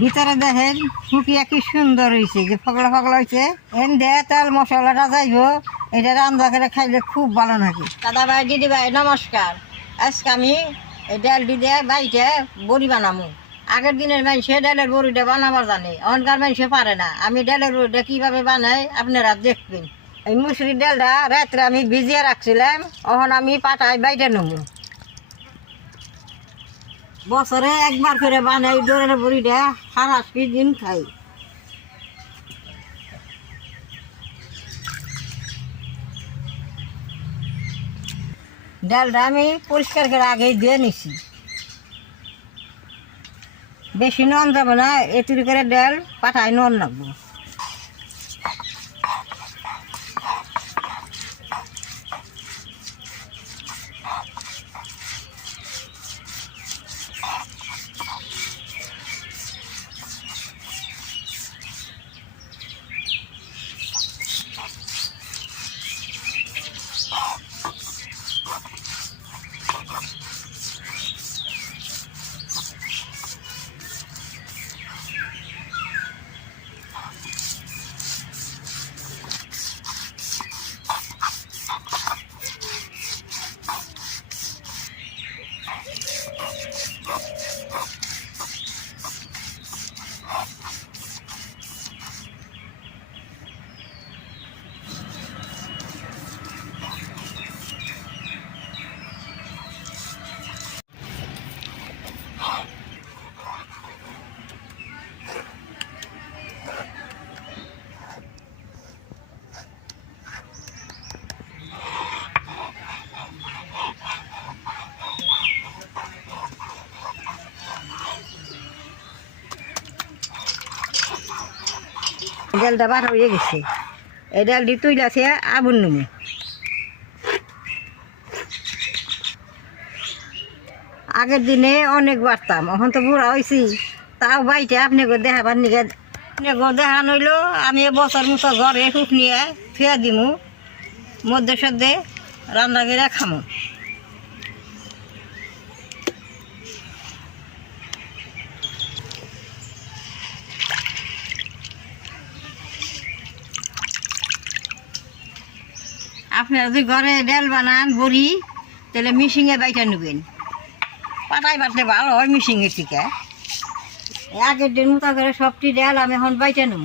ভিতরে দেখেন শুকিয়া কি সুন্দর হয়েছে যে ফগলা ফগলা হয়েছে এন দে, তেল, মশলাটা যাইব, এটা রান্না করে খাইলে খুব ভালো নাকি। দাদা ভাই, দিদি ভাই, নমস্কার। আজকে আমি এই ডালটি দিয়ে বাড়িতে বড়ি বানামু। আগের দিনের মানুষে ডালের বড়িটা বানাবার জানে, অনকার মানুষে পারে না। আমি ডালের বড়িটা কীভাবে বানাই, আপনারা দেখবেন। এই মুসুরির ডালটা রাত্রে আমি ভিজিয়ে রাখছিলাম এখন আমি পাটায় বাইরে নেব। বছরে একবার করে বানাই ডোরের বড়িটা সারা দিন খাই। ডালটা আমি পরিষ্কার করে আগেই দিয়ে নিছি। বেশি নন যাবে না এতুরি করে ডাল পাঠায় নন লাগবো ডালটা বার হয়ে গেছে। এই ডালটি তুইলাছে আবুন নুমু আগের দিনে অনেক বাড়তাম, এখন তো বুড়া হয়েছি তাও বাড়িতে আপনি দেখাবার নিকে গো দেখা নইলো আমি বছর মতো ঘরে সুখ নিয়ে ফিয়া দিমু। মধ্যে সধ্যে রান্না করে খামো। আপনারা যদি ঘরে ডাল বানান, বড়ি, তাহলে মিশিংয়ে বাইটা নেবেন। পাতায় বাটলে ভালো হয় মিশিংয়ের থেকে। আগের দিন মতো করে সবটি ডাল আমি এখন বাইটা নেব।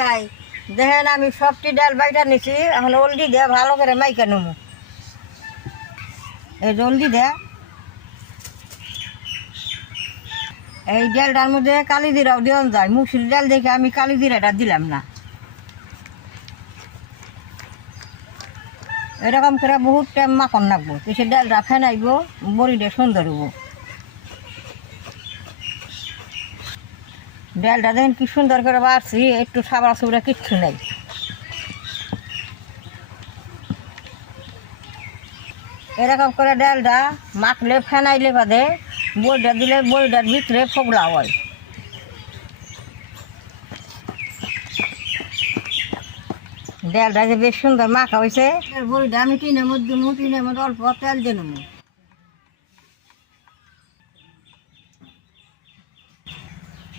ভাই, দেখেন আমি সবটি ডাল বাইটা নিছি, এখন ওলডি দে ভালো করে মাইকা নেব। এই জলদি দে এই ডালটার মধ্যে কালি জিরাও দেওয়া যায়। মুসুর ডাল দেখে আমি কালি জিরাটা দিলাম না। এরকম করে বহুত টাইম মাখন রাখব। সে ডালটা ফেনাইব, বড়িটা সুন্দর হব ডালটা দেখেন কি সুন্দর করে বাড়ছি, একটু সাবড়া সুবড়া কিচ্ছু নেই। এরকম করে ডালটা মাখলে, ফেনাইলে বাদে বইটা দিলে বইটার ভিতরে ফোগলা হয়। ডালটা যে বেশ সুন্দর মাখা হয়েছে বইটা আমি টিনের মধ্যে মু টিনের মধ্যে অল্প তেল দিয়ে নেব।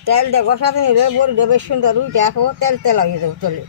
তেলটা বসাতে নিলে বড়িটা বেশ সুন্দর উঠে আসব তেল তেল হয়ে যাব চলে।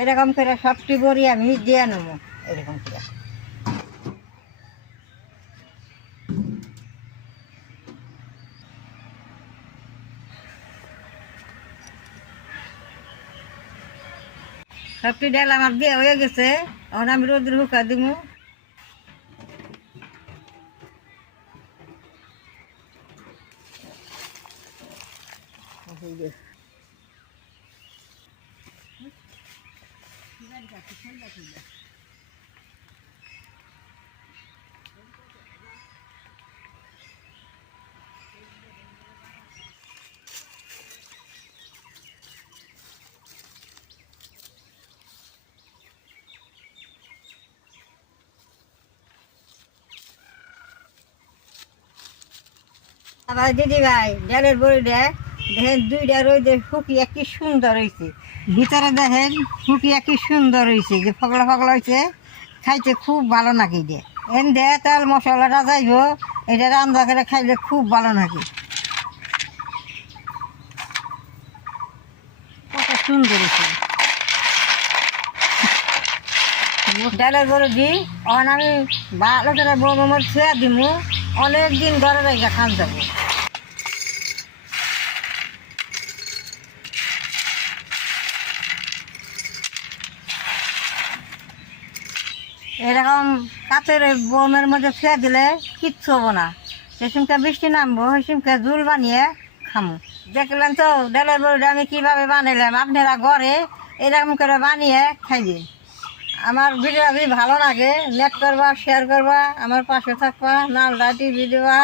এরকম করে সবটি বড়ি আমি দিয়ে নেব, এরকম করে। সবটি ডাল আমার দিয়ে হয়ে গেছে, এখন আমি রোদ্রে হুকা দিব। আবার দিদি ভাই ডালের বড়িটা দেখেন দুইটা রোদে শুকিয়ে কি সুন্দর হয়েছে ভিতরে দেখেন শুকিয়ে কি সুন্দর হয়েছে যে ফগলা ফগলা হয়েছে খাইতে খুব ভালো নাকি দিয়ে এন দে, তেল, মশলাটা যাইব, এটা রান্না করে খাইলে খুব ভালো নাকি? কত সুন্দর হয়েছে ডালের বড়ি দি অন আমি ভালো করে বড় মোট ছুঁয়া দিমু, অনেক দিন ঘরে রেখে খান যাব। এরকম কাতের বোমের মধ্যে ছুঁয়ে দিলে কিচ্ছু হব না। সেসমকে বৃষ্টি নামবো সেসিমকে জুল বানিয়ে খামু। দেখলেন তো ডালের বড়িটা আমি কীভাবে বানাইলাম? আপনারা ঘরে এরকম করে বানিয়ে খাইবে আমার ভিডিও ভালো লাগে নেট করবা শেয়ার করবা, আমার পাশে থাকবা নাল টিভি দেওয়া।